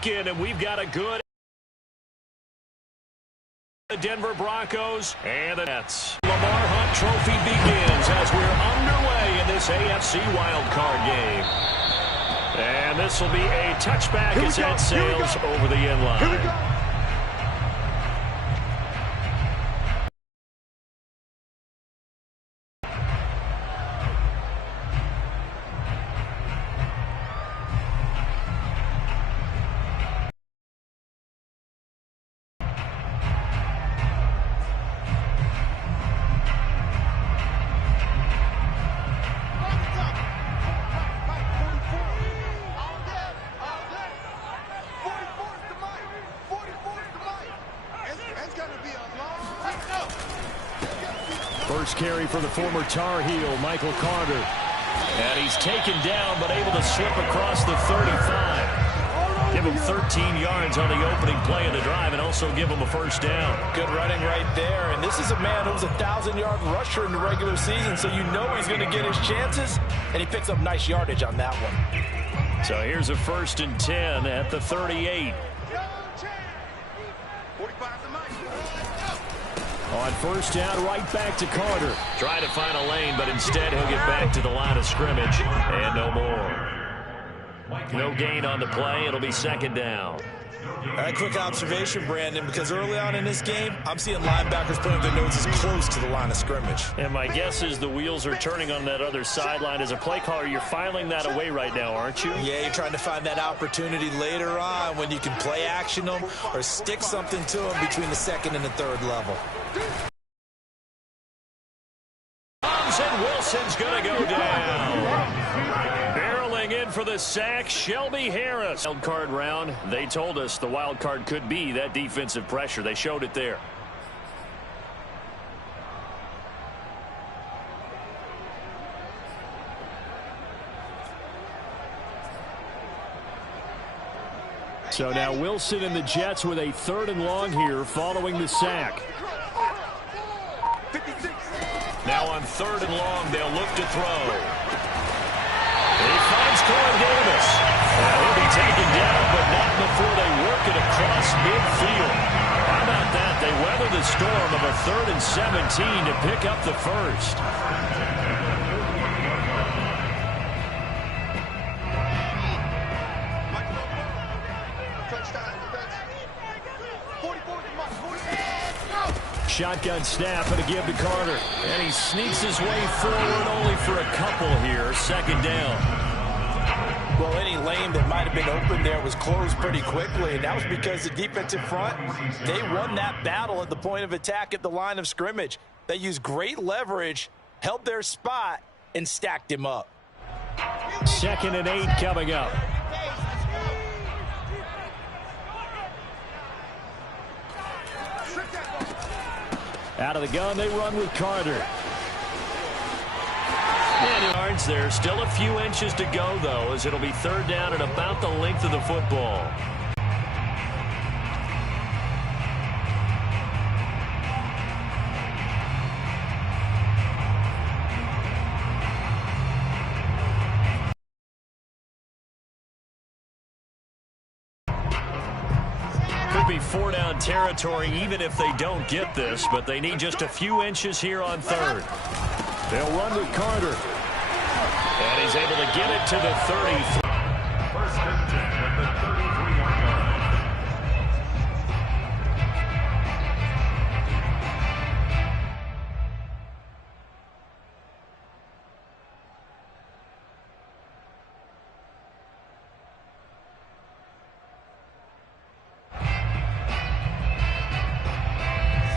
weekend, and we've got a good the Denver Broncos and the Nets. Lamar Hunt Trophy begins as we're underway in this AFC wildcard game. And this will be a touchback as that sails over the end line. First carry for the former Tar Heel, Michael Carter. And he's taken down, but able to slip across the 35. Give him 13 yards on the opening play of the drive and also give him a first down. Good running right there. And this is a man who's a 1,000-yard rusher in the regular season, so you know he's going to get his chances, and he picks up nice yardage on that one. So here's a 1st and 10 at the 38. On first down, right back to Carter. Trying to find a lane, but instead he'll get back to the line of scrimmage. And no more. No gain on the play. It'll be 2nd down. All right, quick observation, Brandon, because early on in this game, I'm seeing linebackers putting their noses close to the line of scrimmage. And my guess is the wheels are turning on that other sideline. As a play caller, you're filing that away right now, aren't you? Yeah, you're trying to find that opportunity later on when you can play action them or stick something to them between the 2nd and the 3rd level. And Wilson's going to go down. Barreling in for the sack, Shelby Harris. Wild card round, they told us the wild card could be that defensive pressure. They showed it there. So now Wilson and the Jets with a 3rd and long here following the sack. Now on 3rd and long, they'll look to throw. He finds Corey Davis. He'll be taken down, but not before they work it across midfield. How about that? They weather the storm of a 3rd and 17 to pick up the first. Shotgun snap and a give to Carter. And he sneaks his way forward only for a couple here. 2nd down. Well, any lane that might have been open there was closed pretty quickly, and that was because the defensive front, they won that battle at the point of attack at the line of scrimmage. They used great leverage, held their spot, and stacked him up. 2nd and 8 coming up. Out of the gun, they run with Carter. And yards there. Still a few inches to go, though, as it'll be 3rd down at about the length of the football. Be 4-down territory even if they don't get this, but they need just a few inches here on 3rd. They'll run with Carter. And he's able to get it to the 33. 1st and 10 at the 33-yard line.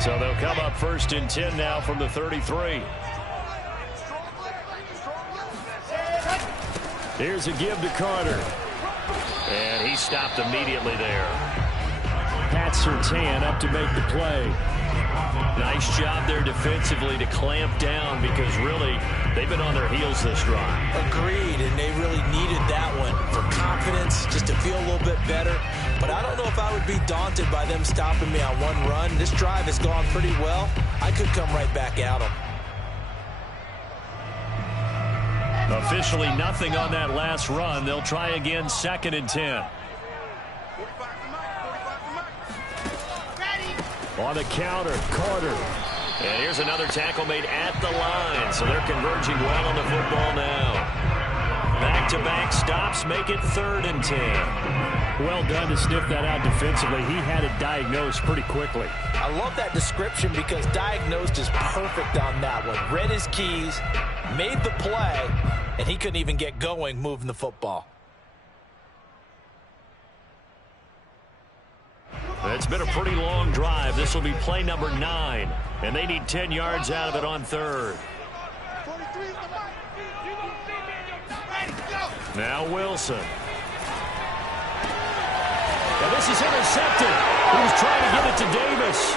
So they'll come up 1st and 10 now from the 33. Here's a give to Carter. And he stopped immediately there. Pat Surtain up to make the play. Nice job there defensively to clamp down because really they've been on their heels this drive. Agreed, and they really needed that one for confidence, just to feel a little bit better. But I don't know if I would be daunted by them stopping me on one run. This drive has gone pretty well. I could come right back at them. Officially nothing on that last run. They'll try again 2nd and 10. On the counter, Carter. And here's another tackle made at the line. So they're converging well on the football now. Back-to-back stops make it 3rd and 10. Well done to sniff that out defensively. He had it diagnosed pretty quickly. I love that description because diagnosed is perfect on that one. Read his keys, made the play, and he couldn't even get going moving the football. It's been a pretty long drive. This will be play number 9, and they need 10 yards out of it on 3rd. Now Wilson. And this is intercepted. He was trying to get it to Davis.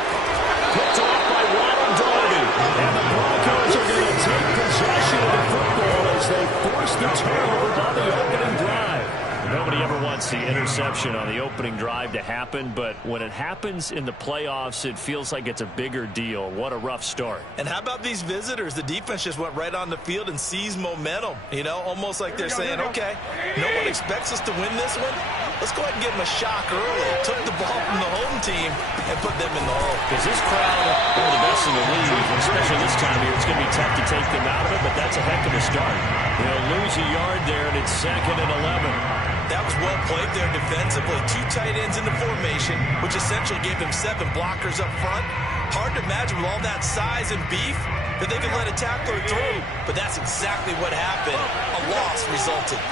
Picked off by Ronald Darby. And the Broncos are going to take possession of the football as they force the turnover on the opening drive. Nobody ever wants the interception on the opening drive to happen, but when it happens in the playoffs, it feels like it's a bigger deal. What a rough start. And how about these visitors? The defense just went right on the field and seized momentum. You know, almost like they're saying, okay, no one expects us to win this one. Let's go ahead and give them a shock early. Took the ball from the home team and put them in the hole. Because this crowd, one of the best in the league, especially this time of year, it's going to be tough to take them out of it, but that's a heck of a start. They'll lose a yard there, and it's 2nd and 11. That was well played there defensively. 2 tight ends in the formation, which essentially gave them 7 blockers up front. Hard to imagine with all that size and beef that they could let a tackler through. But that's exactly what happened. A loss resulted.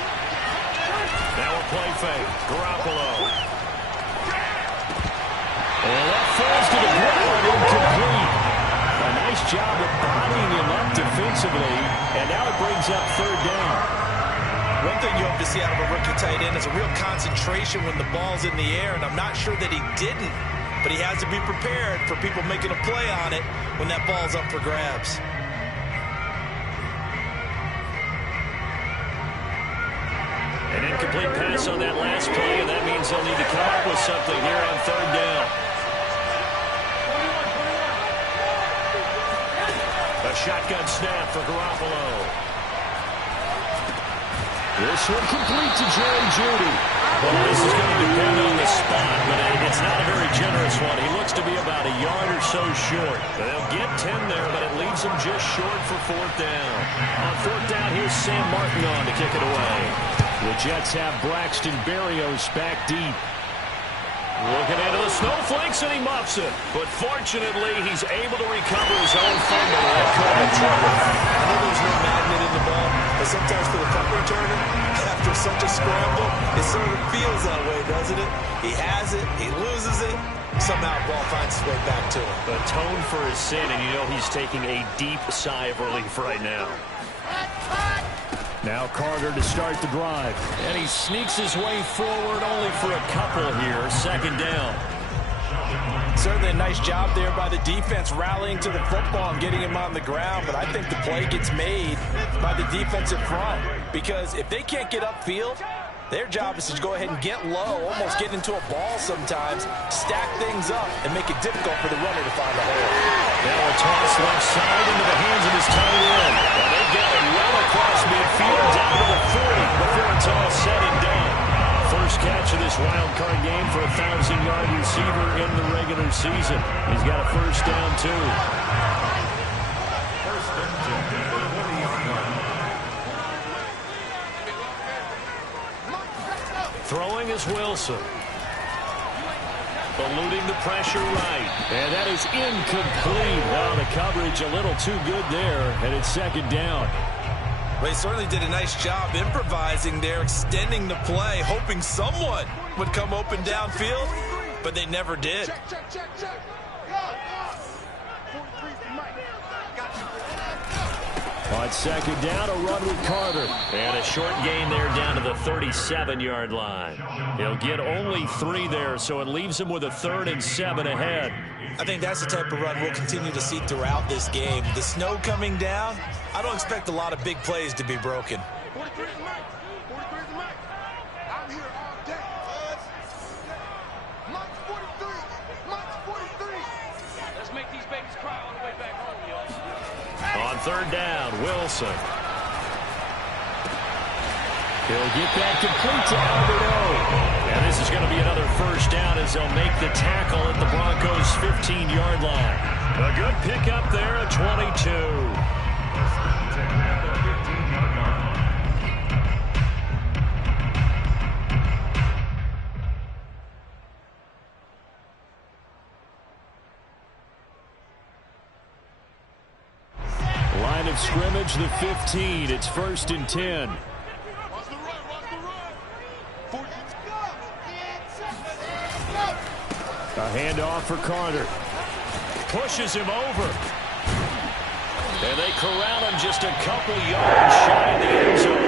Now a play fake. Garoppolo. And that falls to the ground, incomplete. A nice job of bodying him up defensively. And now it brings up 3rd down. One thing you hope to see out of a rookie tight end is a real concentration when the ball's in the air, and I'm not sure that he didn't, but he has to be prepared for people making a play on it when that ball's up for grabs. An incomplete pass on that last play, and that means they'll need to come up with something here on 3rd down. A shotgun snap for Garoppolo. This one complete to Jerry Jeudy. Well, this is going to depend on the spot, but it's not a very generous one. He looks to be about a yard or so short. They'll get 10 there, but it leaves them just short for 4th down. On 4th down, here's Sam Martin on to kick it away. The Jets have Braxton Berrios back deep. Looking into the snowflakes, and he muffs it. But fortunately, he's able to recover his own fumble. That could have trouble. I know there's no magnet in the ball, but sometimes for the punt returner, after such a scramble, it sort of feels that way, doesn't it? He has it, he loses it, somehow the ball finds its way back to him. Atone for his sin, and you know he's taking a deep sigh of relief right now. Now Carter to start the drive. And he sneaks his way forward only for a couple here. 2nd down. Certainly a nice job there by the defense rallying to the football and getting him on the ground, but I think the play gets made by the defensive front because if they can't get upfield, their job is to go ahead and get low, almost get into a ball sometimes, stack things up, and make it difficult for the runner to find a hole. Now a toss left side into the hands of his tight end. And they get it well across midfield down to the 40 before it's all said and done. First catch of this wild card game for a 1,000-yard receiver in the regular season. He's got a 1st down, too. Throwing is Wilson. Eluding the pressure right. And that is incomplete. Well, the coverage a little too good there, and it's 2nd down. Well, he certainly did a nice job improvising there, extending the play, hoping someone would come open downfield, but they never did. On 2nd down, a run with Carter. And a short gain there down to the 37-yard line. He'll get only 3 there, so it leaves him with a 3rd and 7 ahead. I think that's the type of run we'll continue to see throughout this game. The snow coming down, I don't expect a lot of big plays to be broken. On 3rd down, Wilson. He'll get that complete to Albert O. And this is going to be another as they'll make the tackle at the Broncos' 15-yard line. A good pickup there at 22. Line of scrimmage, the 15. It's 1st and 10. A handoff for Carter. Pushes him over. And they corral him just a couple yards shy of the end zone.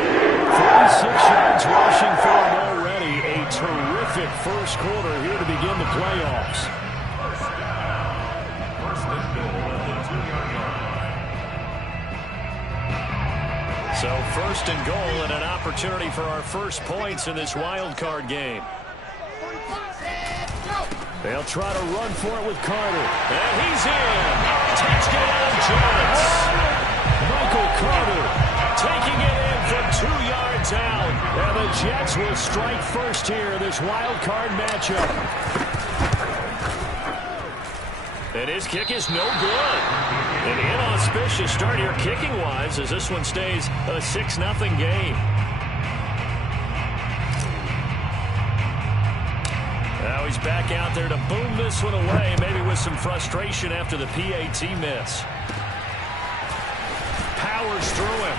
46 yards rushing for him already. A terrific first quarter here to begin the playoffs. So 1st and goal and an opportunity for our first points in this wild card game. They'll try to run for it with Carter. And he's in. Touchdown, Jets. Michael Carter taking it in from 2 yards out. And the Jets will strike first here in this wild card matchup. And his kick is no good. An inauspicious start here kicking-wise as this one stays a 6-0 game. Now he's back out there to boom this one away, maybe with some frustration after the PAT miss. Powers through him.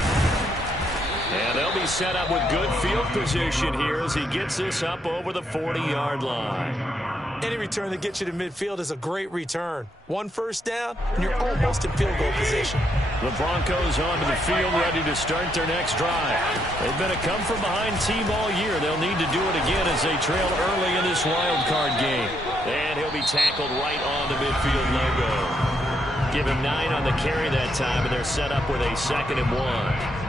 And they'll be set up with good field position here as he gets this up over the 40-yard line. Any return that gets you to midfield is a great return. 1 first down, and you're almost in field goal position. The Broncos onto the field, ready to start their next drive. They've been a come-from-behind team all year. They'll need to do it again as they trail early in this wild card game. And he'll be tackled right on the midfield logo. Give him 9 on the carry that time, and they're set up with a 2nd and 1.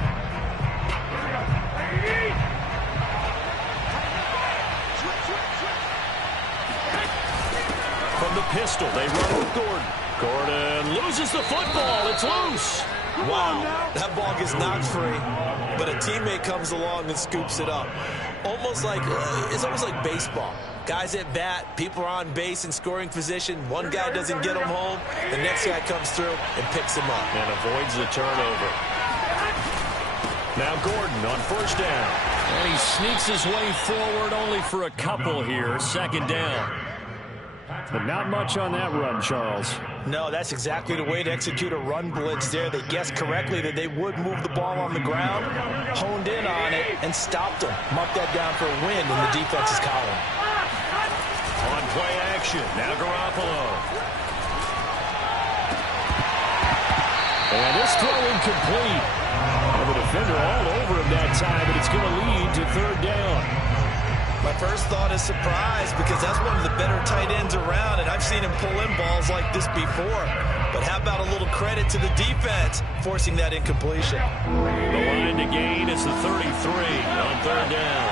From the pistol, they run with Gordon. Gordon loses the football. It's loose. Wow, that ball gets knocked free, but a teammate comes along and scoops it up. It's almost like baseball. Guys at bat, people are on base in scoring position. One guy doesn't get him home. The next guy comes through and picks him up. And avoids the turnover. Now Gordon on 1st down. And he sneaks his way forward only for a couple here. 2nd down. But not much on that run, Charles. No, that's exactly the way to execute a run blitz there. They guessed correctly that they would move the ball on the ground, honed in on it, and stopped them. Mark that down for a win in the defense's column. On play action, now Garoppolo. And this throw incomplete. And the defender all over him that time, but it's going to lead to 3rd down. My first thought is surprise because that's one of the better tight ends around, and I've seen him pull in balls like this before. But how about a little credit to the defense forcing that incompletion? The line to gain is the 33 on 3rd down.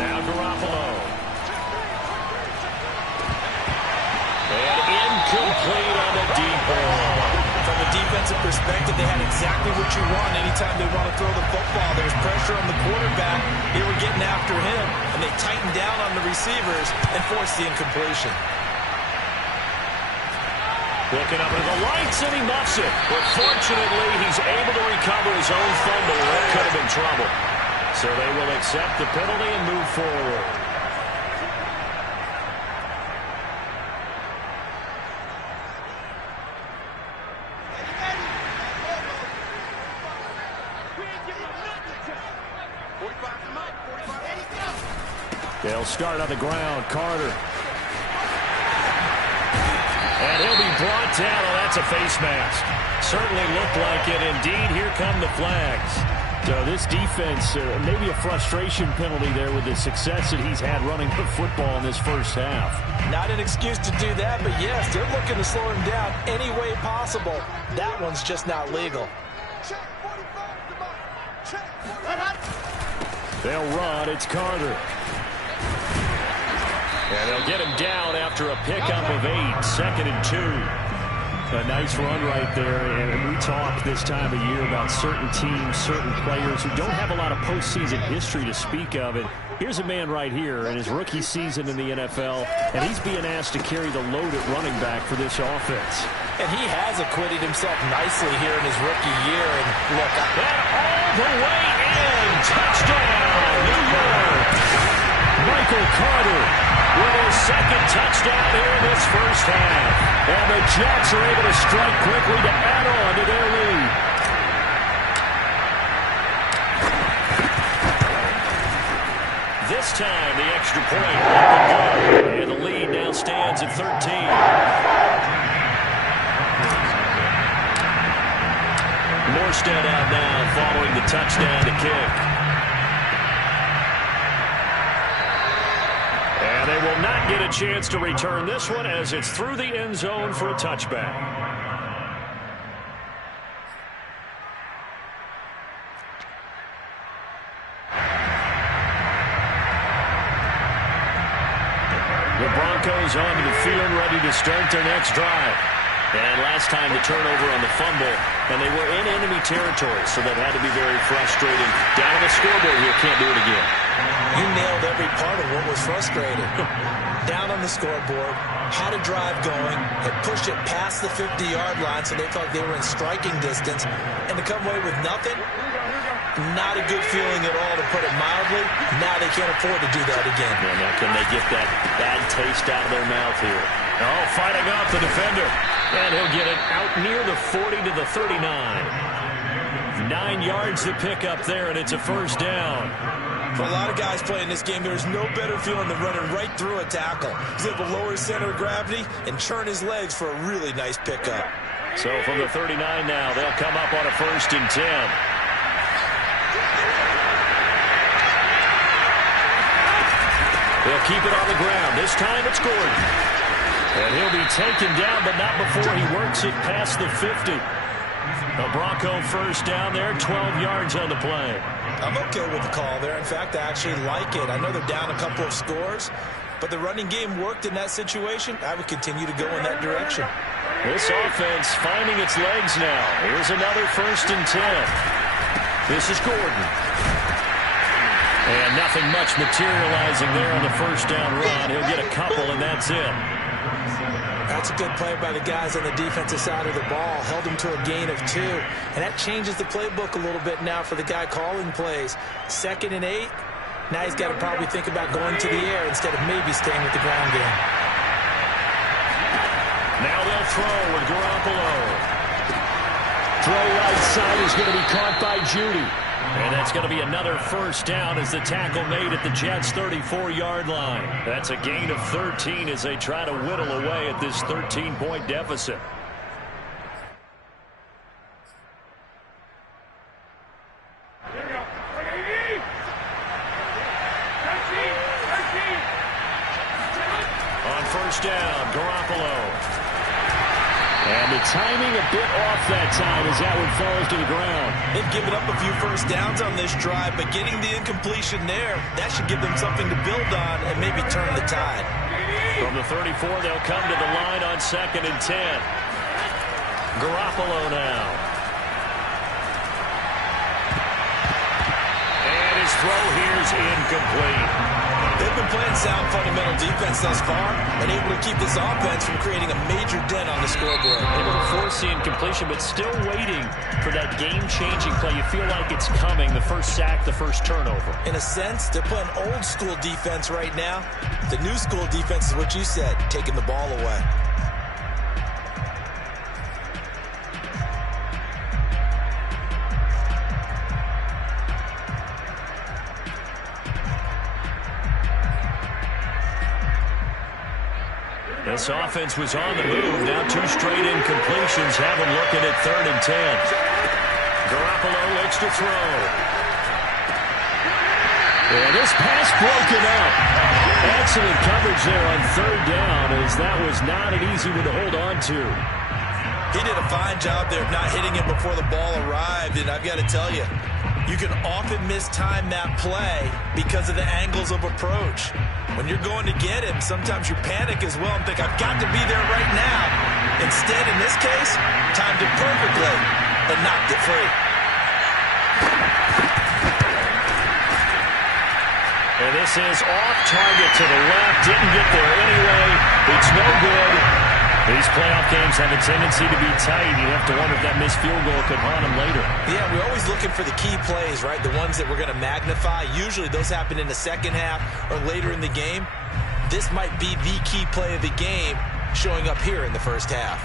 Now Garoppolo. And incomplete on the deep ball. From a defensive perspective, they had exactly what you want anytime they want to throw the football. There was pressure on the quarterback. They were getting after him, and they tightened down on the receivers and forced the incompletion. Looking up into the lights, and he muffs it. But fortunately, he's able to recover his own fumble. That could have been trouble. So they will accept the penalty and move forward. They'll start on the ground. Carter. And he'll be brought down. Oh, that's a face mask. Certainly looked like it. Indeed, here come the flags. So this defense, maybe a frustration penalty there with the success that he's had running the football in this first half. Not an excuse to do that, but yes, they're looking to slow him down any way possible. That one's just not legal. They'll run. It's Carter. And they'll get him down after a pickup of 8. 2nd and 2. A nice run right there. And we talk this time of year about certain teams, certain players who don't have a lot of postseason history to speak of. And Here's a man right here in his rookie season in the NFL, and he's being asked to carry the load at running back for this offense. And he has acquitted himself nicely here in his rookie year. And look, that all the way in. Touchdown, New York. Michael Carter with his second touchdown here in this first half. And the Jets are able to strike quickly to add on to their lead. This time, the extra point up and good. And the lead now stands at 13. Morstead out now following the touchdown to kick. And they will not get a chance to return this one as it's through the end zone for a touchback. The Broncos onto the field, ready to start their next drive. And last time the turnover on the fumble, and they were in enemy territory, so that had to be very frustrating. Down on the scoreboard here, can't do it again. You nailed every part of what was frustrating. Down on the scoreboard, had a drive going, had pushed it past the 50-yard line, so they thought they were in striking distance, and to come away with nothing, not a good feeling at all, to put it mildly. Now they can't afford to do that again. Yeah, now can they get that bad taste out of their mouth here? Oh, fighting off the defender. And he'll get it out near the 40 to the 39. 9 yards to pick up there, and it's a first down. For a lot of guys playing this game, there's no better feeling than running right through a tackle. He's able to lower his center of gravity and churn his legs for a really nice pickup. So from the 39 now, they'll come up on a 1st and 10. They'll keep it on the ground. This time it's Gordon. And he'll be taken down, but not before he works it past the 50. A Bronco first down there, 12 yards on the play. I'm okay with the call there. In fact, I actually like it. I know they're down a couple of scores, but the running game worked in that situation. I would continue to go in that direction. This offense finding its legs now. Here's another 1st and 10. This is Gordon. And nothing much materializing there on the first down run. He'll get a couple, and that's it. That's a good play by the guys on the defensive side of the ball. Held him to a gain of 2. And that changes the playbook a little bit now for the guy calling plays. 2nd and 8. Now he's got to probably think about going to the air instead of maybe staying with the ground game. Now they'll throw with Garoppolo. Throw right side is going to be caught by Judy. And that's going to be another first down as the tackle made at the Jets' 34-yard line. That's a gain of 13 as they try to whittle away at this 13-point deficit. On first down, Garoppolo. And the timing a bit off that time as that one falls to the ground. They've given up a few first downs on this drive, but getting the incompletion there, that should give them something to build on and maybe turn the tide. From the 34, they'll come to the line on 2nd and 10. Garoppolo now. And his throw here is incomplete. They've been playing sound fundamental defense thus far and able to keep this offense from creating a major dent on the scoreboard. Able to force the incompletion, but still waiting for that game-changing play. You feel like it's coming, the first sack, the first turnover. In a sense, they're playing old-school defense right now. The new-school defense is what you said, taking the ball away. This offense was on the move. Now 2 straight incompletions have them looking at 3rd and 10. Garoppolo looks to throw. And this pass broken up. Excellent coverage there on 3rd down, as that was not an easy one to hold on to. He did a fine job there of not hitting it before the ball arrived, and I've got to tell you, you can often mistime that play because of the angles of approach. When you're going to get him, sometimes you panic as well and think, I've got to be there right now. Instead, in this case, timed it perfectly and knocked it free. And this is off target to the left. Didn't get there anyway. It's no good. These playoff games have a tendency to be tight. You'd have to wonder if that missed field goal could haunt them later. Yeah, we're always looking for the key plays, right? The ones that we're going to magnify. Usually those happen in the second half or later in the game. This might be the key play of the game showing up here in the first half.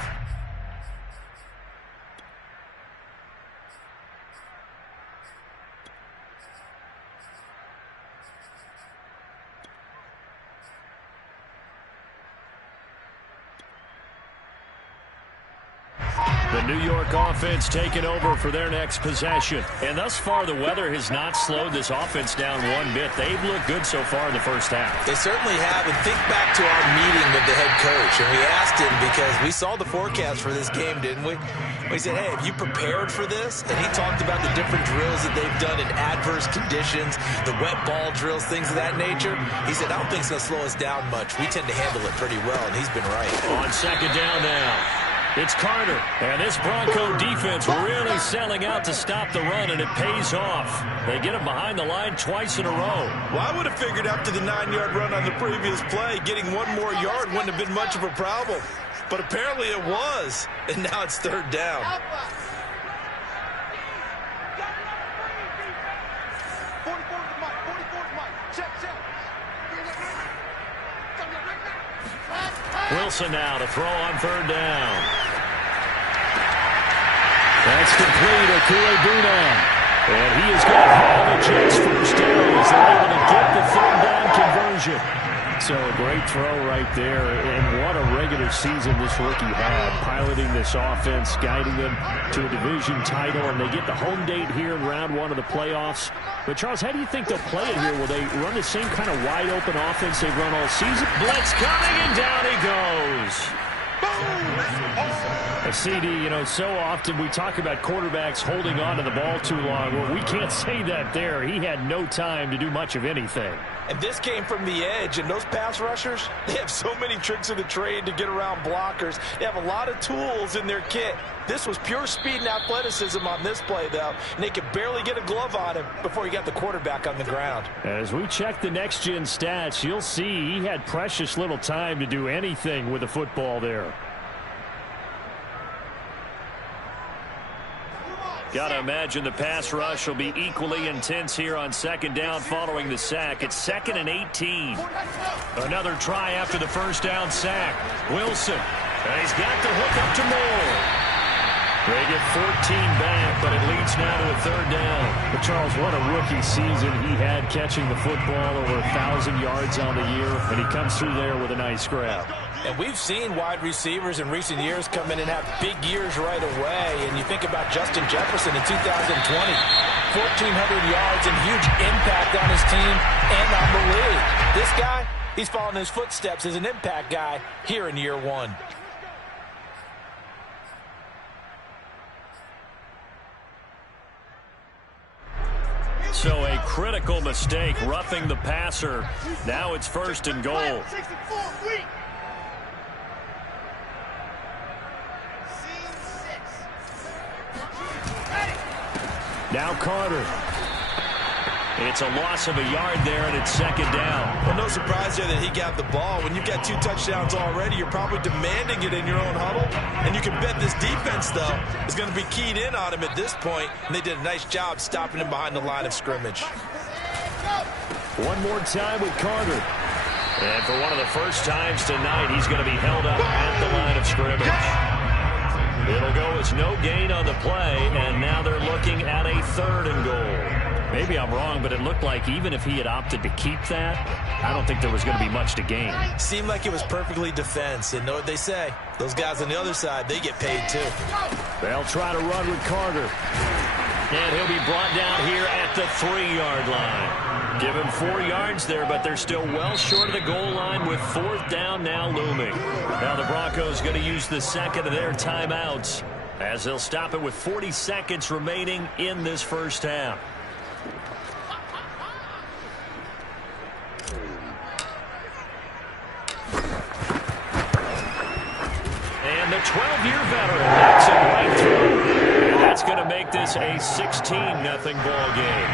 The New York offense taking over for their next possession. And thus far, the weather has not slowed this offense down one bit. They've looked good so far in the first half. They certainly have. And think back to our meeting with the head coach. And we asked him, because we saw the forecast for this game, didn't we? We said, hey, have you prepared for this? And he talked about the different drills that they've done in adverse conditions, the wet ball drills, things of that nature. He said, I don't think it's going to slow us down much. We tend to handle it pretty well, and he's been right. On second down now, it's Carter. And this Bronco defense really selling out to stop the run, and it pays off. They get him behind the line twice in a row. Well, I would have figured after the 9-yard run on the previous play, getting one more yard wouldn't have been much of a problem. But apparently it was, and now it's third down. Wilson now to throw on third down. That's complete. Okuebuna. And he is going to have a Jets first down as they're able to get the third down conversion. So a great throw right there. And what a regular season this rookie had, piloting this offense, guiding them to a division title. And they get the home date here in round one of the playoffs. But, Charles, how do you think they'll play it here? Will they run the same kind of wide-open offense they've run all season? Blitz coming, and down he goes. A CD, you know, so often we talk about quarterbacks holding on to the ball too long. Well, we can't say that there. He had no time to do much of anything. And this came from the edge, and those pass rushers, they have so many tricks of the trade to get around blockers. They have a lot of tools in their kit. This was pure speed and athleticism on this play, though, and they could barely get a glove on him before he got the quarterback on the ground. As we check the next-gen stats, you'll see he had precious little time to do anything with the football there. Got to imagine the pass rush will be equally intense here on second down following the sack. It's 2nd and 18. Another try after the first down sack. Wilson. And he's got the hook up to Moore. They get 14 back, but it leads now to a third down. But Charles, what a rookie season he had, catching the football over 1,000 yards on the year, and he comes through there with a nice grab. And we've seen wide receivers in recent years come in and have big years right away. And you think about Justin Jefferson in 2020, 1,400 yards and huge impact on his team and on the league. This guy, he's following his footsteps as an impact guy here in year one. So a critical mistake, roughing the passer. Now it's 1st and goal. Now Carter. It's a loss of a yard there, and it's 2nd down. Well, no surprise there that he got the ball. When you've got 2 touchdowns already, you're probably demanding it in your own huddle. And you can bet this defense, though, is going to be keyed in on him at this point. And they did a nice job stopping him behind the line of scrimmage. One more time with Carter. And for one of the first times tonight, he's going to be held up at the line of scrimmage. It'll go as no gain on the play, and now they're looking at a 3rd and goal. Maybe I'm wrong, but it looked like even if he had opted to keep that, I don't think there was going to be much to gain. Seemed like it was perfectly defense. And know what they say? Those guys on the other side, they get paid too. They'll try to run with Carter. And he'll be brought down here at the 3-yard line. Give him 4 yards there, but they're still well short of the goal line with 4th down now looming. Now the Broncos going to use the second of their timeouts as they'll stop it with 40 seconds remaining in this first half. And the 12-year veteran knocks it right through. And that's going to make this a 16-0 ball game.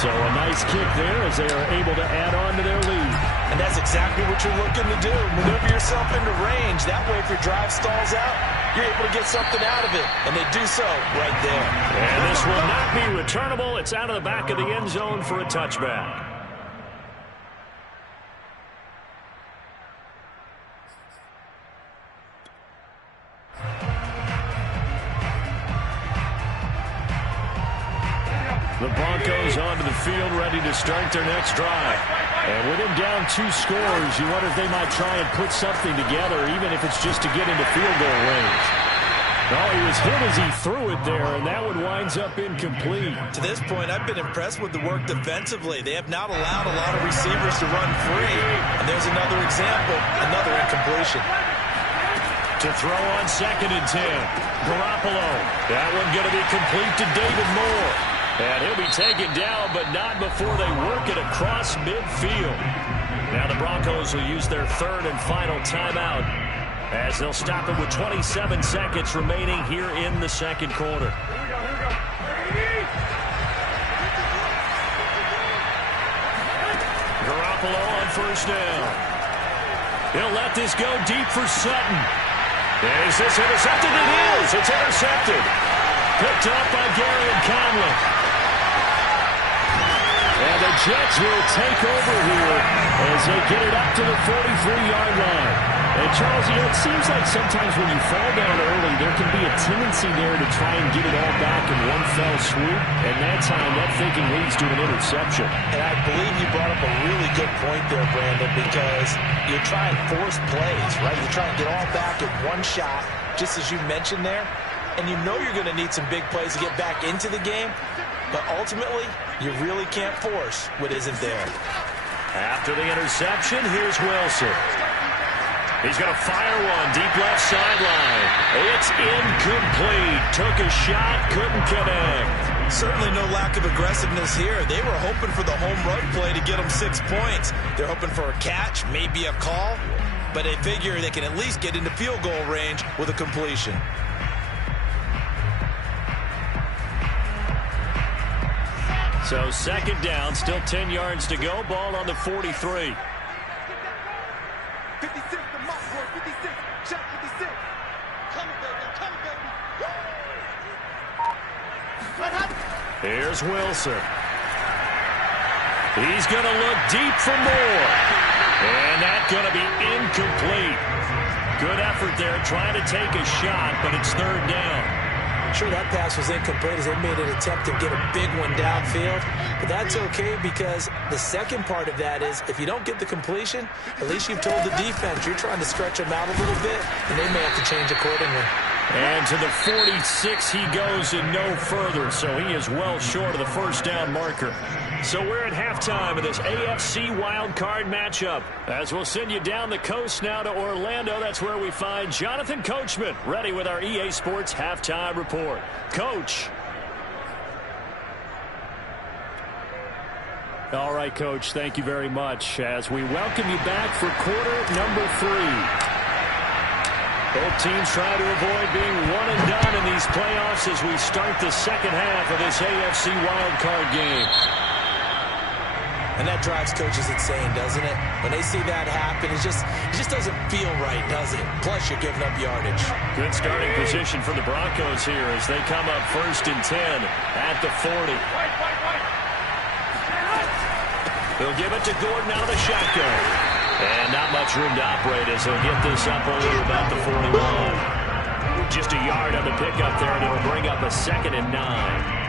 So a nice kick there as they are able to add on to their lead. And that's exactly what you're looking to do. Maneuver yourself into range. That way, if your drive stalls out, you're able to get something out of it. And they do so right there. And this will not be returnable. It's out of the back of the end zone for a touchback. The Broncos onto the field, ready to start their next drive. And with him down 2 scores, you wonder if they might try and put something together, even if it's just to get into field goal range. Oh, he was hit as he threw it there, and that one winds up incomplete. To this point, I've been impressed with the work defensively. They have not allowed a lot of receivers to run free. And there's another example, another incompletion. To throw on 2nd and 10. Garoppolo. That one going to be complete to David Moore. And he'll be taken down, but not before they work it across midfield. Now the Broncos will use their 3rd and final timeout as they'll stop it with 27 seconds remaining here in the 2nd quarter. Garoppolo on 1st down. He'll let this go deep for Sutton. Is this intercepted? It is. It's intercepted. Picked up by Gary and Conley. And the Jets will take over here as they get it up to the 43-yard line. And, Charles, you know, it seems like sometimes when you fall down early, there can be a tendency there to try and get it all back in one fell swoop. And that time, that thinking leads to an interception. And I believe you brought up a really good point there, Brandon, because you try and force plays, right? You try and get all back in one shot, just as you mentioned there. And you know you're going to need some big plays to get back into the game. But ultimately, you really can't force what isn't there. After the interception, here's Wilson. He's going to fire one deep left sideline. It's incomplete. Took a shot, couldn't connect. Certainly no lack of aggressiveness here. They were hoping for the home run play to get them 6 points. They're hoping for a catch, maybe a call. But they figure they can at least get into field goal range with a completion. So 2nd down, still 10 yards to go. Ball on the 43. 56, the mark, 56, shot 56. Come baby. Here's Wilson. He's going to look deep for more. And that's going to be incomplete. Good effort there trying to take a shot, but it's 3rd down. Sure, that pass was incomplete as they made an attempt to get a big one downfield. But that's okay because the second part of that is if you don't get the completion, at least you've told the defense you're trying to stretch them out a little bit, and they may have to change accordingly. And to the 46 he goes and no further, so he is well short of the 1st down marker. So we're at halftime of this AFC wildcard matchup. As we'll send you down the coast now to Orlando, that's where we find Jonathan Coachman, ready with our EA Sports halftime report. Coach. All right, Coach, thank you very much as we welcome you back for quarter number 3. Both teams try to avoid being one and done in these playoffs as we start the 2nd half of this AFC wildcard game. And that drives coaches insane, doesn't it? When they see that happen, it just doesn't feel right, does it? Plus, you're giving up yardage. Good starting position for the Broncos here as they come up 1st and 10 at the 40. They'll give it to Gordon out of the shotgun. And not much room to operate as he'll get this up only about the 41. Just a yard on the pickup there, and it'll bring up a 2nd and 9.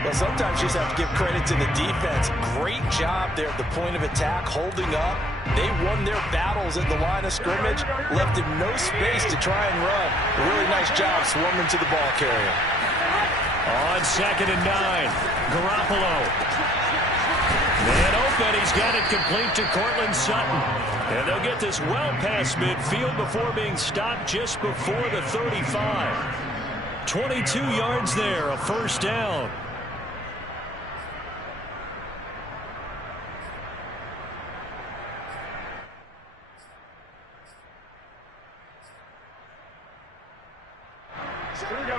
Well, sometimes you just have to give credit to the defense. Great job there at the point of attack, holding up. They won their battles at the line of scrimmage, left him no space to try and run. A really nice job swarming to the ball carrier. On 2nd and 9, Garoppolo. Man open, he's got it complete to Cortland Sutton. And they'll get this well past midfield before being stopped just before the 35. 22 yards there, a 1st down. Here we go.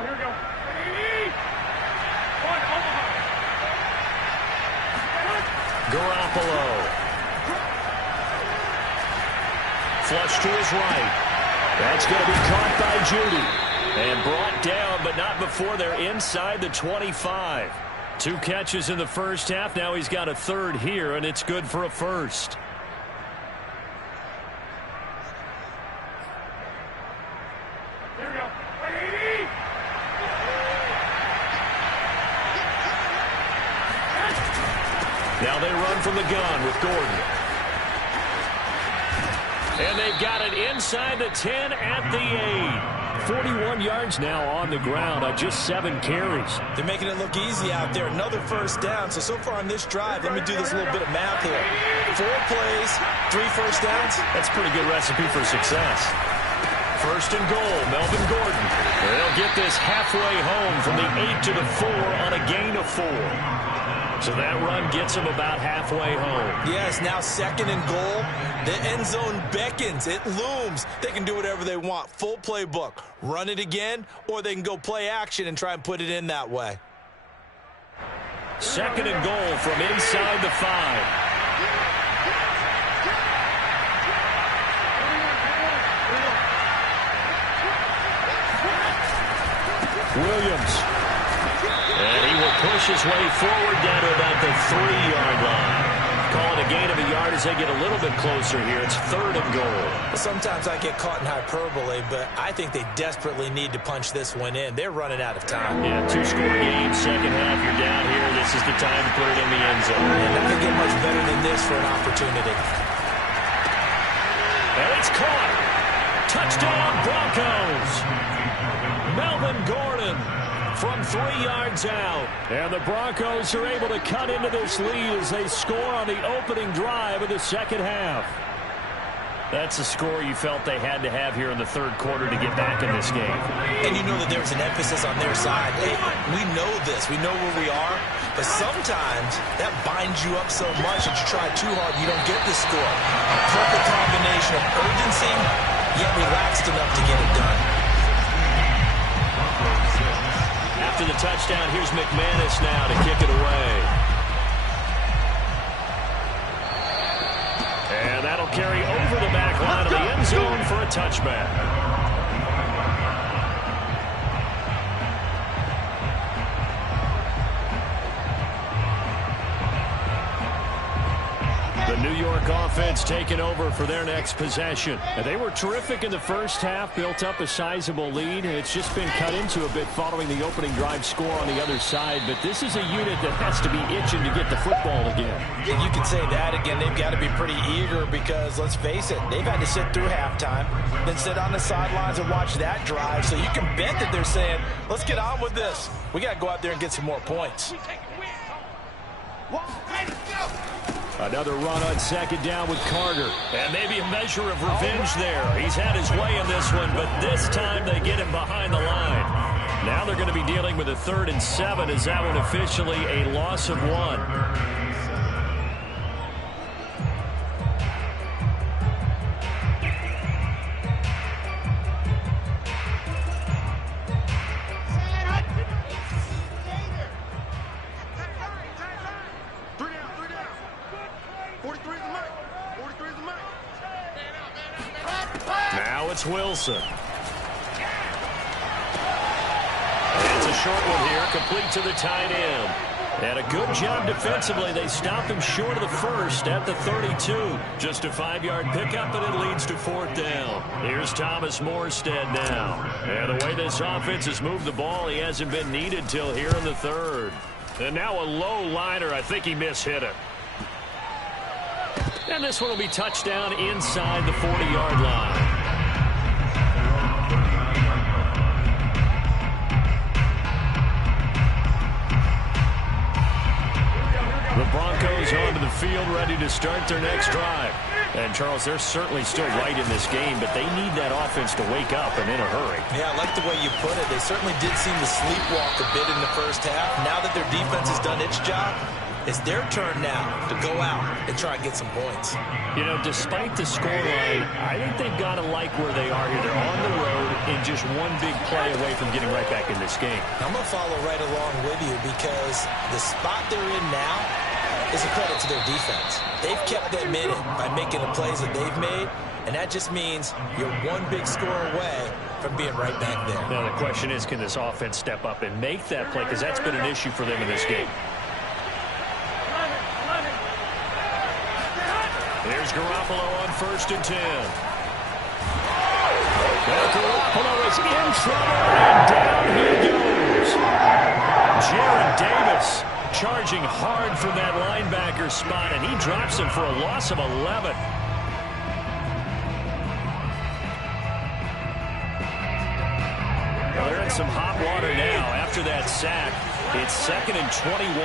Garoppolo. Flush to his right. That's going to be caught by Judy. And brought down, but not before they're inside the 25. 2 catches in the first half. Now he's got a third here, and it's good for a first. Now they run from the gun with Gordon. And they've got it inside the 10 at the 8. 41 yards now on the ground on just 7 carries. They're making it look easy out there. Another first down. So far on this drive, let me do this little bit of math here. 4 plays, 3 first downs. That's a pretty good recipe for success. First and goal, Melvin Gordon. They'll get this halfway home from the 8 to the 4 on a gain of 4. So that run gets them about halfway home. Yes, now second and goal. The end zone beckons. It looms. They can do whatever they want. Full playbook. Run it again, or they can go play action and try and put it in that way. Second and goal from inside the 5. Williams. And he will push his way forward down to about the 3-yard line. Call it a gain of a yard as they get a little bit closer here. It's third and goal. Sometimes I get caught in hyperbole, but I think they desperately need to punch this one in. They're running out of time. Yeah, 2-score game, second half. You're down here. This is the time to put it in the end zone. And not going to get much better than this for an opportunity. And it's caught. Touchdown, Broncos. Melvin Gordon from 3 yards out. And the Broncos are able to cut into this lead as they score on the opening drive of the second half. That's a score you felt they had to have here in the third quarter to get back in this game. And you know that there's an emphasis on their side. Hey, we know this. We know where we are. But sometimes that binds you up so much that you try too hard, you don't get the score. A perfect combination of urgency, yet relaxed enough to get it done. After the touchdown, here's McManus now to kick it away. And that'll carry over the back line of the end zone for a touchback. The New York offense taking over for their next possession. And they were terrific in the first half, built up a sizable lead. It's just been cut into a bit following the opening drive score on the other side. But this is a unit that has to be itching to get the football again. And you can say that again. They've got to be pretty eager because, let's face it, they've had to sit through halftime, then sit on the sidelines and watch that drive. So you can bet that they're saying, let's get on with this. We got to go out there and get some more points. Another run on second down with Carter. And maybe a measure of revenge there. He's had his way in this one, but this time they get him behind the line. Now they're going to be dealing with a 3rd and 7 as that one officially a loss of 1. It's Wilson. And it's a short one here, complete to the tight end. And a good job defensively. They stopped him short of the first at the 32. Just a 5-yard pickup, and it leads to 4th down. Here's Thomas Morstead now. And the way this offense has moved the ball, he hasn't been needed till here in the 3rd. And now a low liner. I think he mishit it. And this one will be touchdown inside the 40-yard line. The Broncos onto the field, ready to start their next drive. And, Charles, they're certainly still right in this game, but they need that offense to wake up and in a hurry. Yeah, I like the way you put it. They certainly did seem to sleepwalk a bit in the first half. Now that their defense has done its job, it's their turn now to go out and try and get some points. You know, despite the scoreline, I think they've got to like where they are here. They're on the road and just one big play away from getting right back in this game. I'm going to follow right along with you because the spot they're in now, is a credit to their defense. They've kept them in it by making the plays that they've made, and that just means you're one big score away from being right back there. Now the question is, can this offense step up and make that play? Because that's been an issue for them in this game. Here's Garoppolo on 1st and 10. Well, Garoppolo is in trouble, and down he goes. Jared Davis charging hard from that linebacker spot, and he drops him for a loss of 11. Well, they're in some hot water now after that sack. It's 2nd and 21.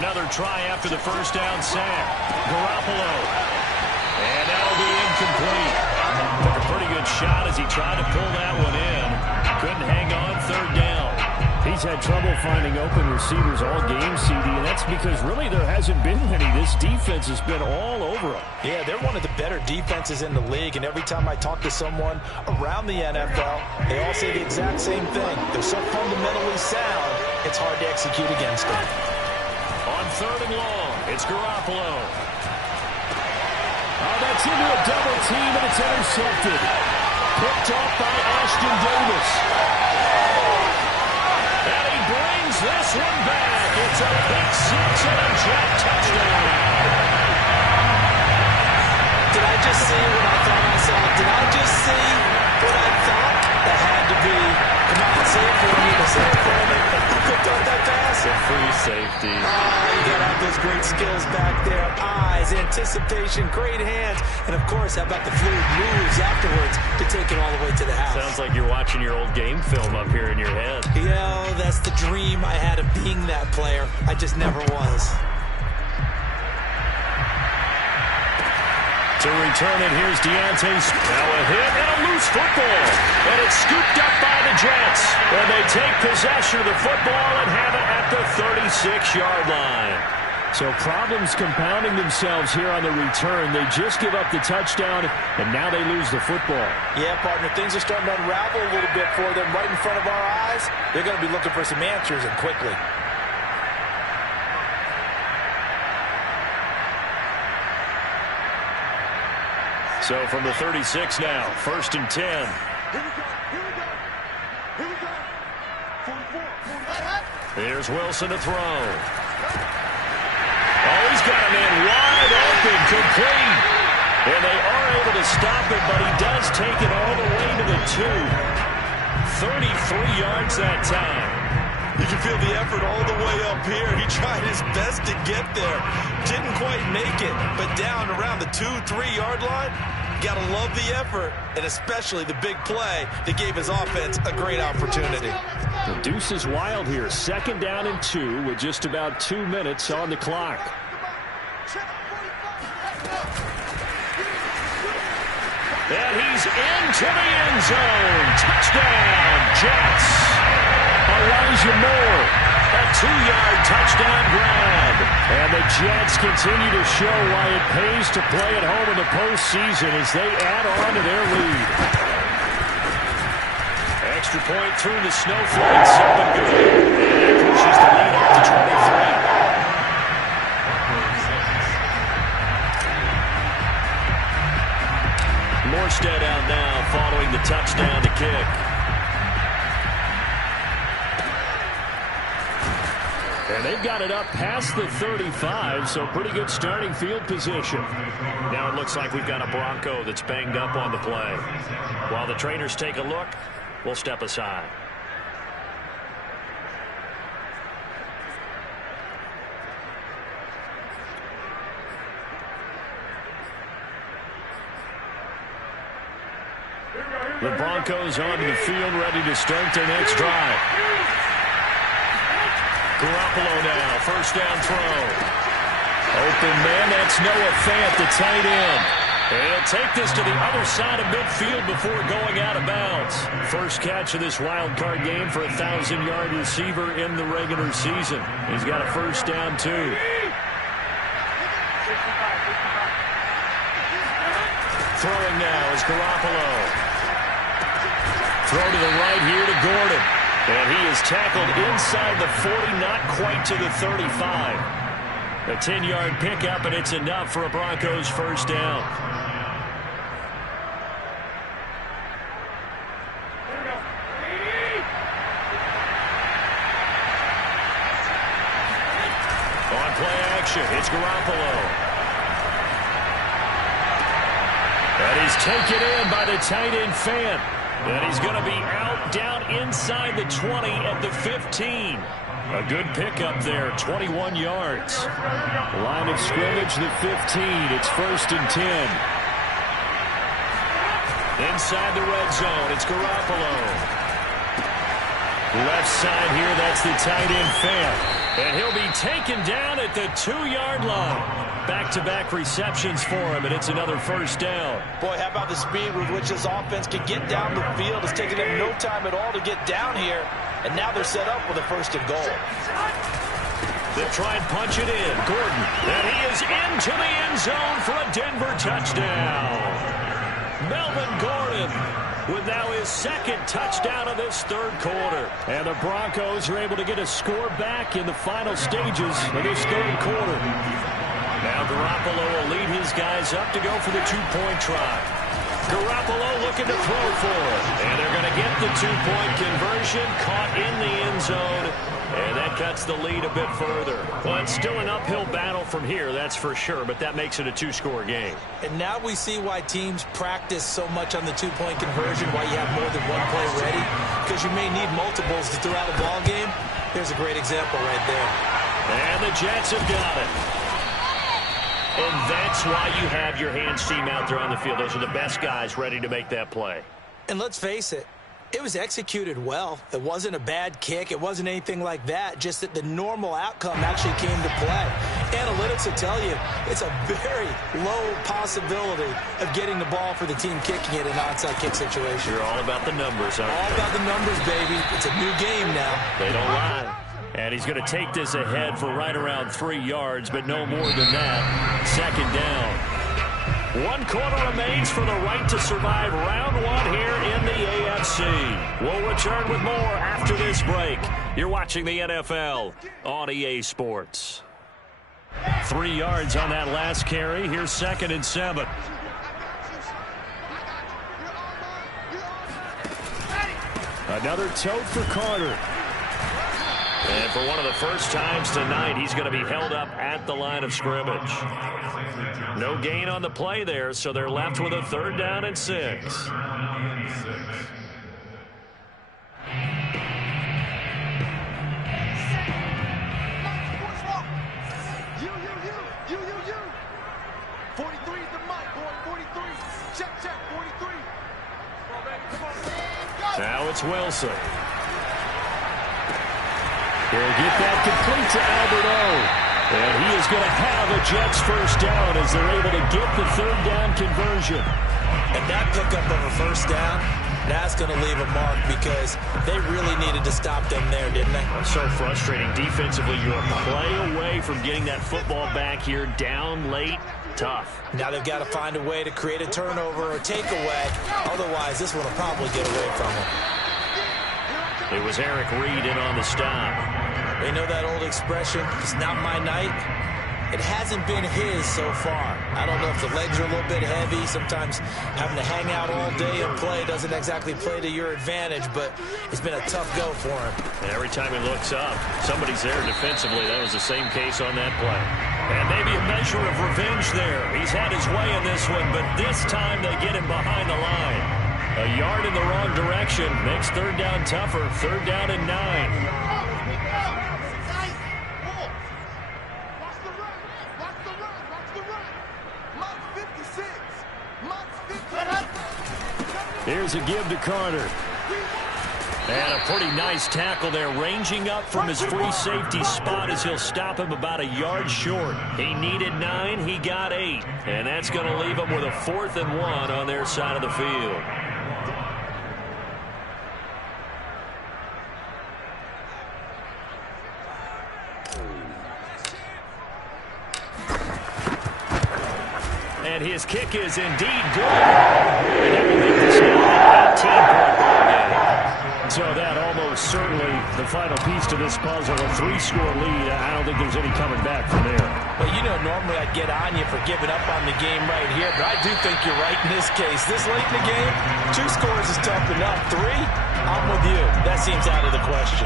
Another try after the first down sack. Garoppolo. And that'll be incomplete. Took a pretty good shot as he tried to pull that one in. Couldn't hang on 3rd down. He's had trouble finding open receivers all game, CD, and that's because really there hasn't been many. This defense has been all over him. Yeah, they're one of the better defenses in the league, and every time I talk to someone around the NFL, they all say the exact same thing. They're so fundamentally sound, it's hard to execute against them. On 3rd and long, it's Garoppolo. Oh, that's into a double team, and it's intercepted. Picked off by Ashton Davis. And he brings this one back. It's a pick six and a Jet touchdown. Did I just see what I thought I saw? Did I just see what I thought? That had to be. Come on, say it for me. Say it for me. Who picked up that pass? A free safety. You got to have those great skills back there. Eyes, anticipation, great hands. And, of course, how about the fluid moves afterwards to take it all the way to the house? Sounds like you're watching your old game film up here in your head. Yeah, that's the dream I had of being that player. I just never was. To return it, here's Deontay. Now a hit and a loose football. And it's scooped up by the Jets. And they take possession of the football and have it at the 36-yard line. So problems compounding themselves here on the return. They just give up the touchdown, and now they lose the football. Yeah, partner, things are starting to unravel a little bit for them right in front of our eyes. They're going to be looking for some answers, and quickly. So from the 36 now, 1st and 10. Here we go. Here we go. 44. Here's Wilson to throw. Oh, he's got a man wide open, complete. And they are able to stop him, but he does take it all the way to the 2. 33 yards that time. You can feel the effort all the way up here. He tried his best to get there. Didn't quite make it, but down around the 2-3 yard line, gotta love the effort, and especially the big play that gave his offense a great opportunity. The deuce is wild here. 2nd down and 2 with just about 2 minutes on the clock. And he's into the end zone. Touchdown, Jets. Elijah Moore. A 2-yard touchdown grab. And the Jets continue to show why it pays to play at home in the postseason as they add on to their lead. Extra point through the snowflakes. Up and good. And that pushes the lead up to 23. Morstead out now following the touchdown to kick. And they've got it up past the 35, so pretty good starting field position. Now it looks like we've got a Bronco that's banged up on the play. While the trainers take a look, we'll step aside. The Broncos onto the field, ready to start their next drive. Garoppolo now, 1st down throw. Open man, that's Noah Fant, the tight end. And he'll take this to the other side of midfield before going out of bounds. First catch of this wild card game for a 1,000-yard receiver in the regular season. He's got a 1st down, too. Throwing now is Garoppolo. Throw to the right here to Gordon. And he is tackled inside the 40, not quite to the 35. A 10-yard pickup, and it's enough for a Broncos first down. On play action, it's Garoppolo. And he's taken in by the tight end Fant. And he's going to be out down inside the 20 at the 15. A good pickup there, 21 yards. Line of scrimmage, the 15. It's 1st and 10. Inside the red zone, it's Garoppolo. Left side here, that's the tight end Fant. And he'll be taken down at the 2-yard line. Back-to-back receptions for him, and it's another first down. Boy, how about the speed with which this offense can get down the field? It's taken them no time at all to get down here, and now they're set up with a 1st and goal. They'll try and punch it in. Gordon, and he is into the end zone for a Denver touchdown. Melvin Gordon with now his 2nd touchdown of this 3rd quarter. And the Broncos are able to get a score back in the final stages of this 3rd quarter. Now Garoppolo will lead his guys up to go for the 2-point try. Garoppolo looking to throw for it. And they're going to get the 2-point conversion, caught in the end zone. And that cuts the lead a bit further. Well, it's still an uphill battle from here, that's for sure, but that makes it a 2-score game. And now we see why teams practice so much on the 2-point conversion, why you have more than one play ready, because you may need multiples to throw out a ball game. Here's a great example right there. And the Jets have got it. And that's why you have your hands team out there on the field. Those are the best guys ready to make that play. And let's face it, it was executed well. It wasn't a bad kick. It wasn't anything like that. Just that the normal outcome actually came to play. Analytics will tell you it's a very low possibility of getting the ball for the team kicking it in an onside kick situation. You're all about the numbers, aren't you? All about the numbers, baby. It's a new game now. They don't lie. And he's going to take this ahead for right around 3 yards, but no more than that. 2nd down. 1 quarter remains for the right to survive round 1 here in the AFC. We'll return with more after this break. You're watching the NFL on EA Sports. 3 yards on that last carry. Here's 2nd and 7. Another tote for Carter. And for one of the first times tonight, he's going to be held up at the line of scrimmage. No gain on the play there, so they're left with a 3rd down and 6. Now it's Wilson. He'll get that complete to Alberto. And he is going to have a Jets first down as they're able to get the 3rd down conversion. And that pickup of a 1st down, that's going to leave a mark because they really needed to stop them there, didn't they? So frustrating. Defensively, you're a play away from getting that football back here down late. Tough. Now they've got to find a way to create a turnover or takeaway. Otherwise, this one will probably get away from them. It was Eric Reed in on the stop. They know that old expression, it's not my night. It hasn't been his so far. I don't know if the legs are a little bit heavy. Sometimes having to hang out all day and play doesn't exactly play to your advantage, but it's been a tough go for him. And every time he looks up, somebody's there defensively. That was the same case on that play. And maybe a measure of revenge there. He's had his way in this one, but this time they get him behind the line. A yard in the wrong direction makes 3rd down tougher. 3rd down and 9. Here's a give to Carter. And a pretty nice tackle there, ranging up from his free safety spot as he'll stop him about a yard short. He needed 9, he got 8. And that's going to leave him with a 4th and 1 on their side of the field. And his kick is indeed good. And that will make this now an 18-point ball game. So that almost certainly the final piece to this puzzle, a 3-score lead. I don't think there's any coming back from there. Well, you know, normally I'd get on you for giving up on the game right here, but I do think you're right in this case. This late in the game, 2 scores is tough enough. 3, I'm with you. That seems out of the question.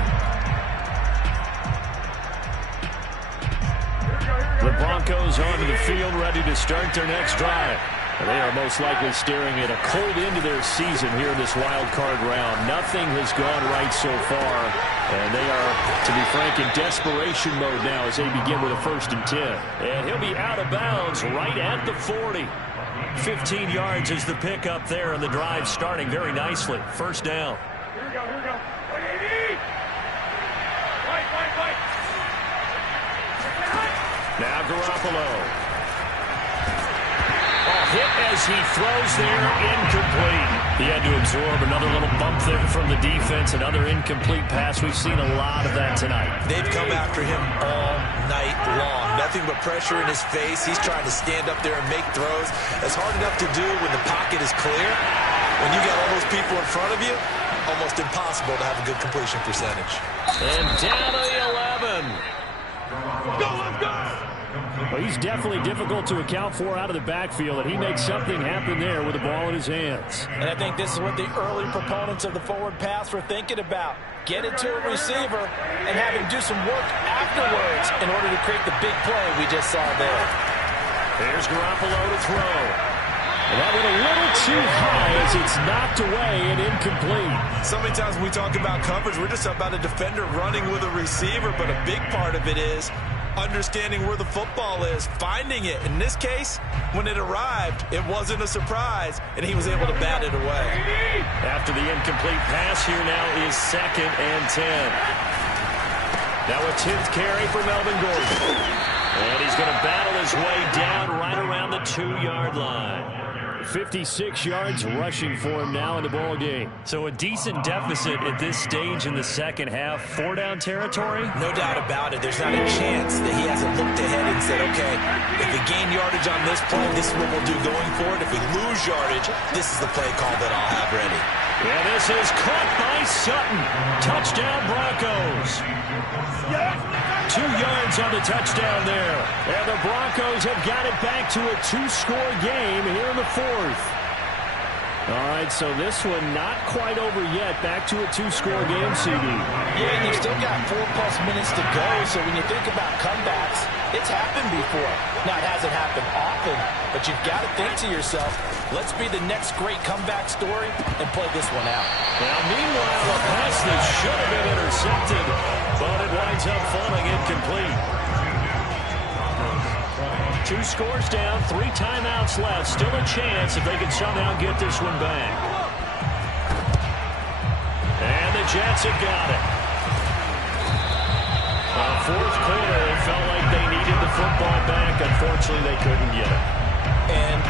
The Broncos onto the field, ready to start their next drive. They are most likely staring at a cold end to their season here in this wild card round. Nothing has gone right so far, and they are, to be frank, in desperation mode now as they begin with a 1st and 10. And he'll be out of bounds right at the 40. 15 yards is the pickup there, and the drive starting very nicely. 1st down. Here we go, here we go. White. Now Garoppolo. Hit as he throws there, incomplete. He had to absorb another little bump there from the defense, another incomplete pass. We've seen a lot of that tonight. They've come after him all night long. Nothing but pressure in his face. He's trying to stand up there and make throws. It's hard enough to do when the pocket is clear. When you got all those people in front of you, almost impossible to have a good completion percentage. And down to the 11. Let's go! Well, he's definitely difficult to account for out of the backfield, and he makes something happen there with the ball in his hands. And I think this is what the early proponents of the forward pass were thinking about. Get it to a receiver and have him do some work afterwards in order to create the big play we just saw there. There's Garoppolo to throw. And that went a little too high as it's knocked away and incomplete. So many times when we talk about coverage, we're just about a defender running with a receiver, but a big part of it is understanding where the football is, finding it. In this case, when it arrived, it wasn't a surprise, and he was able to bat it away. After the incomplete pass, here now is 2nd and 10. Now a 10th carry for Melvin Gordon. And he's going to battle his way down right around the 2-yard line. 56 yards rushing for him now in the ball game. So a decent deficit at this stage in the second half. 4-down territory? No doubt about it. There's not a chance that he hasn't looked ahead and said, okay, if we gain yardage on this play, this is what we'll do going forward. If we lose yardage, this is the play call that I'll have ready. Yeah, this is caught by Sutton. Touchdown Broncos. 2 yards on the touchdown there. And the Broncos have got it back to a 2-score game here in the 4th. All right, so this one not quite over yet. Back to a 2-score game, CD. Yeah, and you've still got 4+ minutes to go, so when you think about comebacks, it's happened before. Now, it hasn't happened often, but you've got to think to yourself, let's be the next great comeback story and play this one out. Now, meanwhile, a pass that should have been intercepted, but it winds up falling incomplete. 2 scores down, 3 timeouts left. Still a chance if they can somehow get this one back. And the Jets have got it. 4th quarter, it felt like they needed the football back. Unfortunately, they couldn't get it. And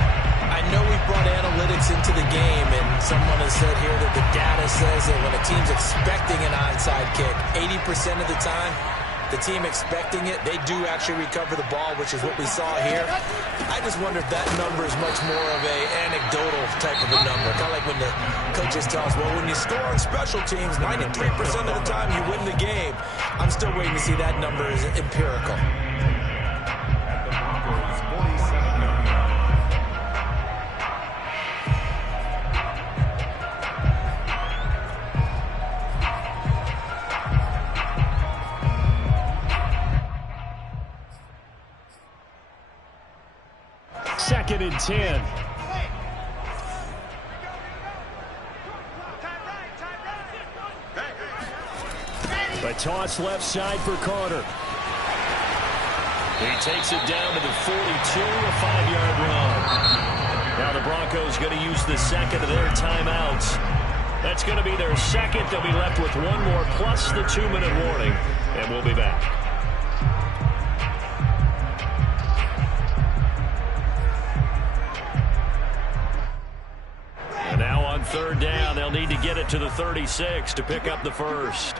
I know we brought analytics into the game, and someone has said here that the data says that when a team's expecting an onside kick, 80% of the time, the team expecting it, they do actually recover the ball, which is what we saw here. I just wonder if that number is much more of a anecdotal type of a number. Kind of like when the coaches tell us, well, when you score on special teams, 93% of the time you win the game. I'm still waiting to see that number is empirical. Second and 10. A toss left side for Carter. He takes it down to the 42, a 5-yard run. Now the Broncos going to use the second of their timeouts. That's going to be their second. They'll be left with one more plus the 2-minute warning, and we'll be back. Now on 3rd down, they'll need to get it to the 36 to pick up the first.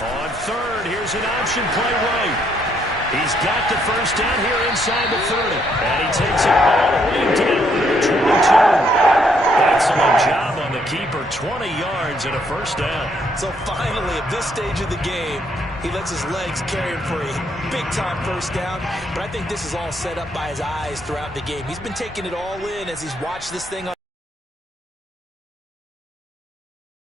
On 3rd, here's an option play right. He's got the first down here inside the 30. And he takes it all the way down to the 22. keeper, 20 yards and a first down. So finally, at this stage of the game, he lets his legs carry him for a big-time first down. But I think this is all set up by his eyes throughout the game. He's been taking it all in as he's watched this thing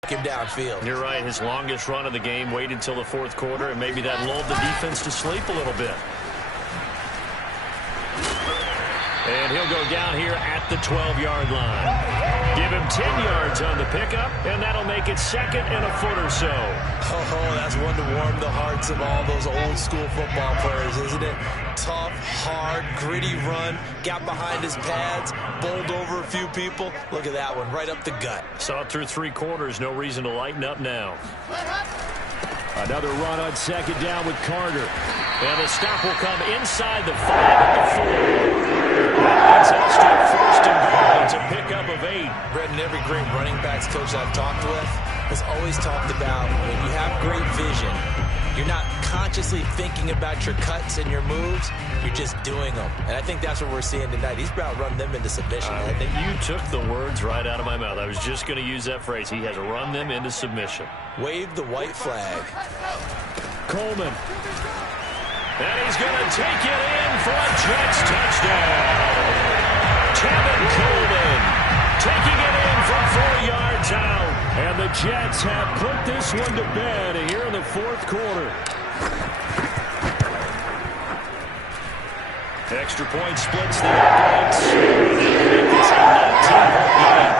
him downfield. You're right. His longest run of the game waited until the fourth quarter, and maybe that lulled the defense to sleep a little bit. And he'll go down here at the 12-yard line. Give him 10 yards on the pickup, and that'll make it second and a foot or so. Oh, that's one to warm the hearts of all those old-school football players, isn't it? Tough, hard, gritty run, got behind his pads, bowled over a few people. Look at that one, right up the gut. Saw it through 3 quarters, no reason to lighten up now. Another run on second down with Carter. And the stop will come inside the 5 at the 4. That leads us to a first and goal. It's a pickup of 8. Brendan, every great running backs coach I've talked with has always talked about when you have great vision, you're not consciously thinking about your cuts and your moves, you're just doing them. And I think that's what we're seeing tonight. He's about run them into submission. I think you took the words right out of my mouth. I was just going to use that phrase. He has run them into submission. Wave the white flag. Coleman. And he's going to take it in for a Jets touchdown. Kevin Coleman taking it in from 4 yards out. And the Jets have put this one to bed here in the fourth quarter. Extra point splits the uprights. And they'll make this a 19-point game.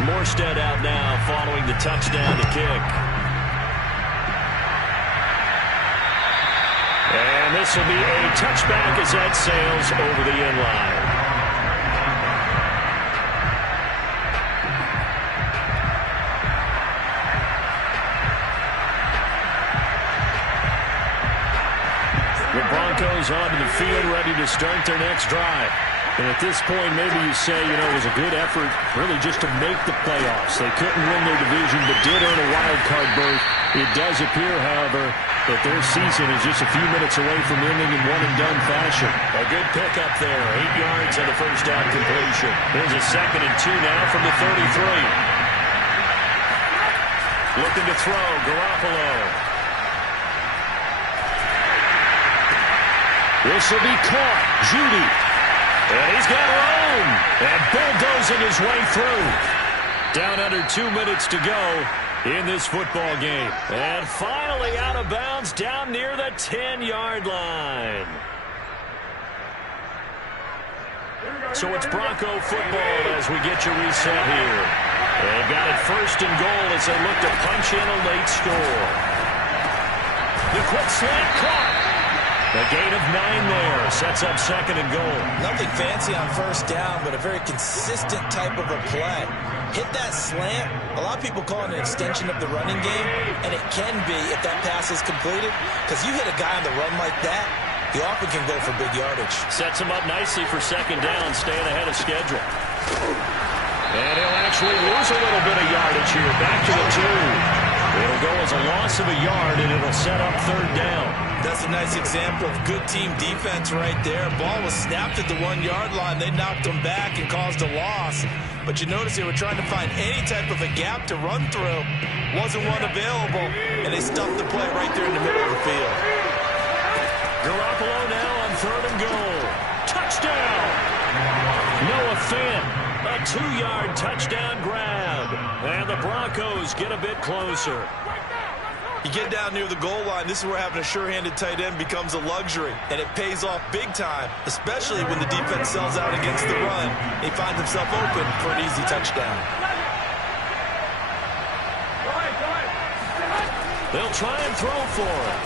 Morstead out now following the touchdown to kick. And this will be a touchback as that sails over the end line. The Broncos onto the field ready to start their next drive. And at this point, maybe you say, it was a good effort really just to make the playoffs. They couldn't win their division, but did earn a wild card berth. It does appear, however, that their season is just a few minutes away from ending in one-and-done fashion. A good pickup there, 8 yards on the first down completion. Here's a 2nd and 2 now from the 33. Looking to throw, Garoppolo. This will be caught, Judy. And he's got room. And bulldozing his way through. Down under 2 minutes to go in this football game. And finally out of bounds down near the 10-yard line. So it's Bronco football as we get you reset here. They've got it 1st and goal as they look to punch in a late score. The quick slant caught. A gain of 9 there. Sets up 2nd and goal. Nothing fancy on 1st down, but a very consistent type of a play. Hit that slant. A lot of people call it an extension of the running game, and it can be if that pass is completed, because you hit a guy on the run like that, he often can go for big yardage. Sets him up nicely for 2nd down, staying ahead of schedule. And he'll actually lose a little bit of yardage here. Back to the 2. It'll go as a loss of a yard, and it'll set up 3rd down. That's a nice example of good team defense right there. Ball was snapped at the 1-yard line. They knocked him back and caused a loss. But you notice they were trying to find any type of a gap to run through. Wasn't one available, and they stuffed the play right there in the middle of the field. Garoppolo now on 3rd and goal. Touchdown! Noah Fant, a 2-yard touchdown grab. And the Broncos get a bit closer. You get down near the goal line, this is where having a sure-handed tight end becomes a luxury, and it pays off big time, especially when the defense sells out against the run. He finds himself open for an easy touchdown. They'll try and throw for it.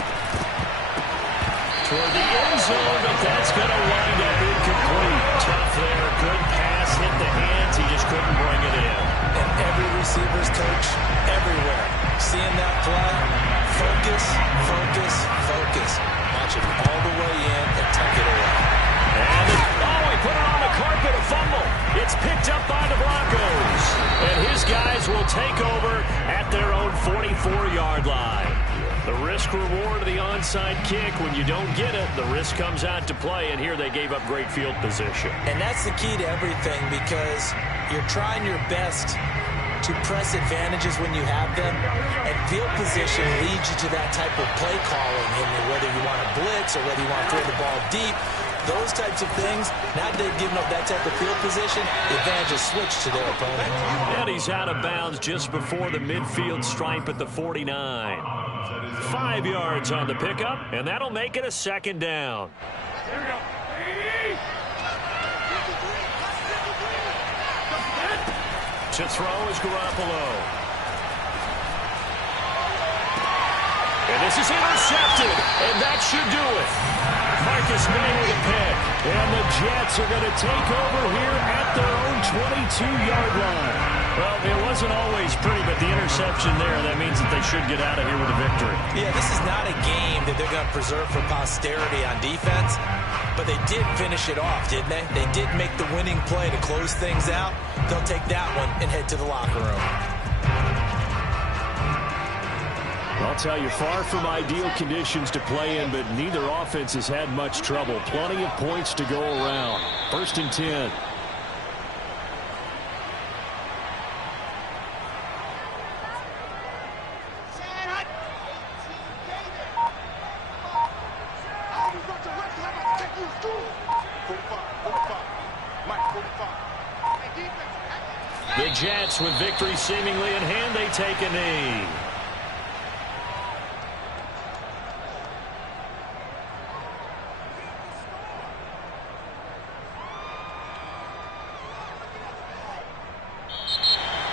Toward the end zone, but that's going to wind up incomplete. Tough there, good pass, hit the hands, he just couldn't bring it in. And every receiver's coach, everywhere, seeing that play, focus, focus, focus. Watch it all the way in and tuck it away. And he put it on the carpet, a fumble. It's picked up by the Broncos. And his guys will take over at their 4-yard line. The risk-reward of the onside kick, when you don't get it, the risk comes out to play, and here they gave up great field position. And that's the key to everything, because you're trying your best to press advantages when you have them, and field position leads you to that type of play calling, and whether you want to blitz or whether you want to throw the ball deep, those types of things. Now that they've given up that type of field position, the advantage is switched to their opponent. And he's out of bounds just before the midfield stripe at the 49. 5 yards on the pickup, and that'll make it a second down. To throw is Garoppolo. And this is intercepted, and that should do it. Marcus May with a pick, and the Jets are going to take over here at their own 22-yard line. Well, it wasn't always pretty, but the interception there, that means that they should get out of here with a victory. Yeah, this is not a game that they're going to preserve for posterity on defense, but they did finish it off, didn't they? They did make the winning play to close things out. They'll take that one and head to the locker room. I'll tell you, far from ideal conditions to play in, but neither offense has had much trouble. Plenty of points to go around. 1st and 10. The Jets, with victory seemingly in hand, they take a knee.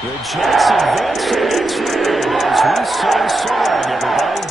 The Jets advance to the next round as we say so long, everybody.